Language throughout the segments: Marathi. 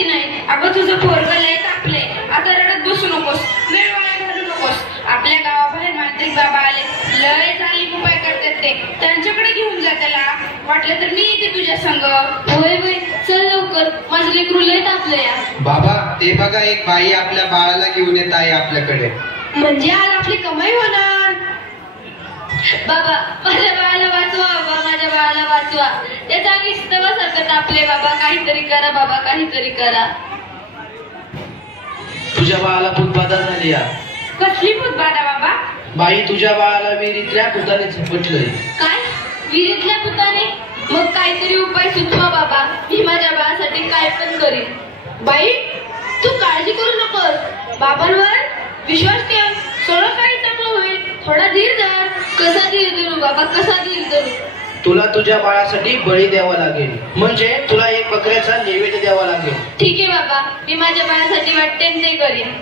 घरी नाही. अगं तुझं पोरगं लय तापलंय. आता रडत बसू नकोस, वेळ वाया घालू नकोस. आपल्या गावाबाहेर मांत्रिक बाबा आले, लय चांगली उपाय करतात ते. त्यांच्याकडे घेऊन जा त्याला. वाटलं तर मी येते तुझ्या संग. होय होय, चल लवकर, माझं लेकरू लय तापलंय. बाबा ते बघा, एक बाई आपल्या बाळाला घेऊन येत आहे आपल्याकडे. म्हणजे आज आपली कमाई होणार. बाबा माझ्या बाळाला वाचवा, बाबा माझ्या बाळाला वाचवा. त्याच्या अंगी स्तवासारखं तापले. बाबा काहीतरी करा, बाबा काहीतरी करा. तुझ्या बाळाला भूतबाधा झाली. कसली भूतबाधा बाबा? बाई तुझ्या बाळाला विहिरीतल्या भूताने झपटलंय. काय? विहिरीतल्या भूताने? मग काहीतरी उपाय सुचवा बाबा, मी माझ्या बाळासाठी काय पण करीन. बाई तू काळजी करू नकोस, बाबांवर विश्वास ठेव, सगळं काही चांगलं होईल. थोडा धीर धर. कसा धीर धरू बाबा, कसा धीर धरू? तुला तुझ्या बाळासाठी बळी द्यावा लागेल, म्हणजे तुला एक बकऱ्याचा नैवेद्य द्यावा लागेल. ठीक आहे बाबा, मी माझ्या बाळासाठी वाटते ते करीन,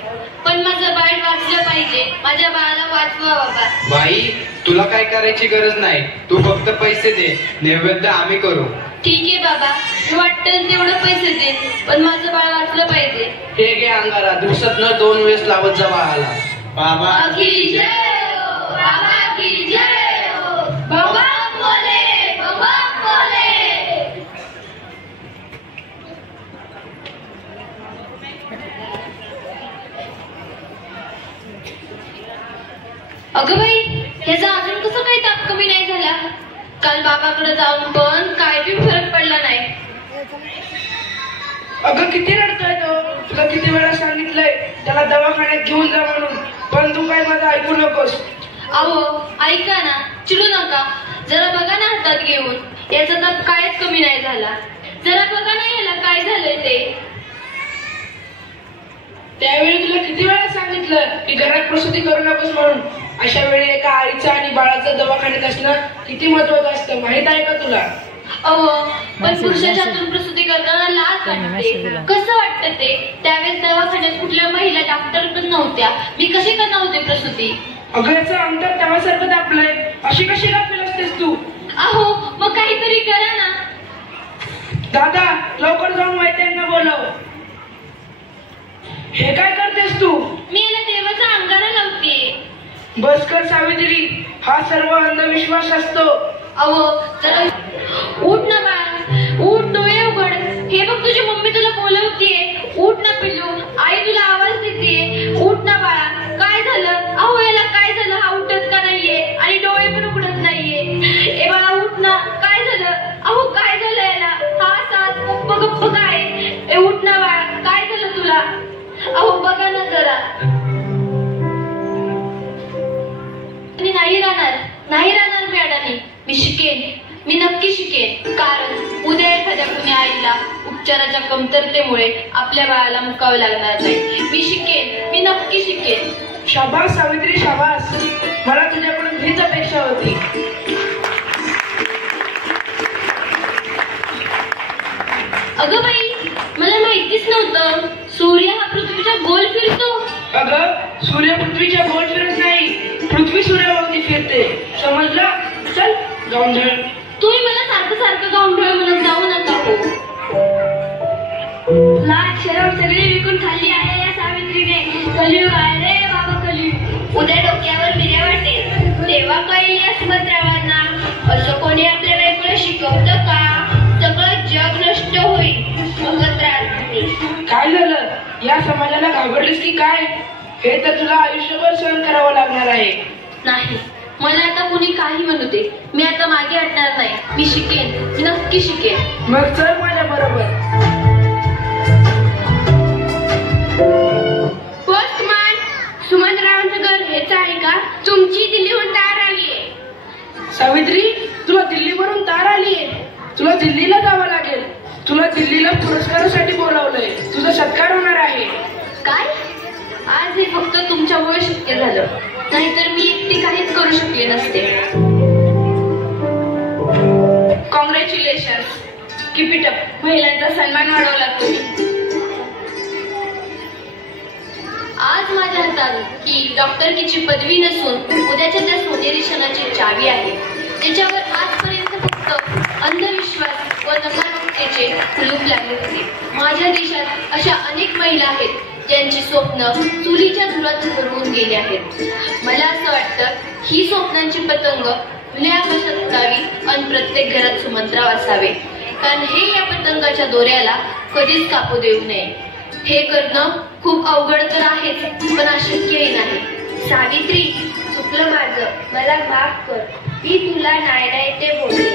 पण माझं बाळ वाचलं पाहिजे. माझ्या बाळाला वाचवा बाबा. बाई तुला काय करायची गरज नाही, तू फक्त पैसे दे, नैवेद्य आम्ही करू. ठीक आहे बाबा, मी वाटेल तेवढं पैसे दे, पण माझं बाळ वाचलं पाहिजे. हे घे अंगारा, दिवसातनं 2 वेळेस लावत जा बाळाला. बाबा की जय हो, बाबा की जय हो. बाबा बोले, बाबा बोले. अगं बाई, ह्याचा अजून कसं काही ताप कमी नाही झाला? काल बाबाकडे जाऊन पण काय बी फरक पडला नाही. अगं किती रडतोय तो, तुला किती वेळा सांगितलंय त्याला दवाखान्यात घेऊन जा म्हणून, पण तू काय माझं ऐकू नकोस. अहो ऐका ना, चिडू नका. जरा बघा ना हातात घेऊन, याचा ताप कायच कमी नाही झाला. जरा बघा ना याला काय झालंय ते. त्यावेळी तुला किती वेळा सांगितलं की घरात प्रसूती करू नकोस म्हणून. अशा वेळी एका आईचं आणि बाळाचं दवाखान्यात असणं किती महत्वाचं असतं, माहित आहे का तुला? अहो पण पुरुषाच्या हातून प्रसूती करताना लाज वाटते. कसं वाटतं ते? त्यावेळेस दवाखान्यात कुठल्या महिला डॉक्टर पण नव्हत्या, मी कशी करणार होते प्रसूती? अगं याचं अंतर तेव्हासारखं तापलंय, अशी कशी गाफील असतेस तू? अहो मग काहीतरी करा ना. दादा लवकर जाऊन वैद्यांना बोलव. हे काय करतेस तू? मी याला देवाचा अंगारा लावते. बस कर सावित्री, हा सर्व अंधविश्वास असतो. अहो जरा उठ ना बाळा, उठ, डोळे उघड. हे बघ तुझी मम्मी तुला बोलवतीये. उठ ना पिल्लू, आई तुला आवाज देते. उठ ना बाळा. काय झालं? अहो याला काय झालं? हा उठत का नाहीये आणि डोळे पण उघडत नाहीये. ए बाळा उठ ना, काय झालं? अहो काय झालं याला? हा सास गप्प गप्प काय? ए उठ ना बाळा, काय झालं तुला? अहो बघा ना जरा. मी नाही राहणार मॅडम. मी शिकेन, मी नक्की शिकेन. कारण उद्या एखाद्या कुणी आईला उपचाराच्या कमतरतेमुळे आपल्या बाळाला मुकावे लागणार नाही. मी शिकेन, मी नक्की शिकेन. शाबास सावित्री शाबास, मला तुझ्याकडून हीच अपेक्षा होती. अगं बाई, मला माहितीच नव्हतं सूर्य हा पृथ्वीच्या गोल फिरतो. अगं सूर्य पृथ्वीच्या गोल फिरत नाही, पृथ्वी सूर्याभोवती फिरते, समजलं? चल गावंढळ. तुम्ही मला सारखं गावंढळ म्हणत जाऊ नका हो. लाज शरम सगळी विकून खाल्ली आहे या सावित्रीने. कलियुग आहे रे बाबा, कलियुग. उद्या डोक्यावर मिऱ्या वाटेल तेव्हा कळेल या सुभद्रावांना. असं कोणी आपल्या बायकोला शिकवतं का? सगळं जग नष्ट होईल सुभद्रांनी. काय झालं? या समाजाला घाबरलीस की काय? हे तर तुला आयुष्यभर सहन करावं लागणार आहे. नाही, मला आता कोणी काही म्हणू दे, मी आता मागे हटणार नाही. मी शिकेन, मी नक्की शिकेन. मग चल माझ्या बरोबर. पोस्टमॅन, सुमंतरावांचं घर हेच आहे का? तुमची दिल्लीहून तार आलीये. सावित्री तुला दिल्लीवरून तार आलीये? तुला दिल्लीला जावं लागेल. तुला दिल्लीला पुरस्कारासाठी बोलावलंय, तुझा सत्कार होणार आहे. काय? आज हे फक्त तुमच्यामुळे शक्य झालं, नाहीतर मी एकटी काहीच करू शकले नसते. Congratulation, keep it up. महिलांचा सन्मान वाढवला तुम्ही. आज माझ्या हातात ही डॉक्टरकीची पदवी नसून उद्याच्या त्या सोनेरी क्षणाची चावी आहे, ज्याच्यावर आजपर्यंत फक्त अंधविश्वास व नकारात्मकतेचे कुलूप लागले होते. माझ्या देशात महिला आहेत ज्यांची स्वप्न चुलीच्या धुरात हरवून गेली आहेत. मला असं वाटतं ही स्वप्नांची पतंग खुल्या आकाशात उडावी आणि प्रत्येक घरात सुमंत्राव असावे, कारण हे या पतंगाच्या दोऱ्याला कधीच कापू देऊ नये. हे करणं खूप अवघड तर आहेच, पण अशक्यही नाही. सावित्री, चुकलं माझं, मला माफ कर. मी तुला नाही नाही ते बोलले.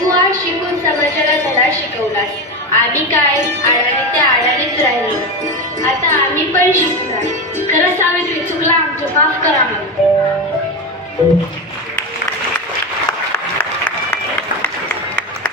तू आज शिकून समाजाला धडा शिकवलास. आम्ही काय अडाणी त्या अडाणीच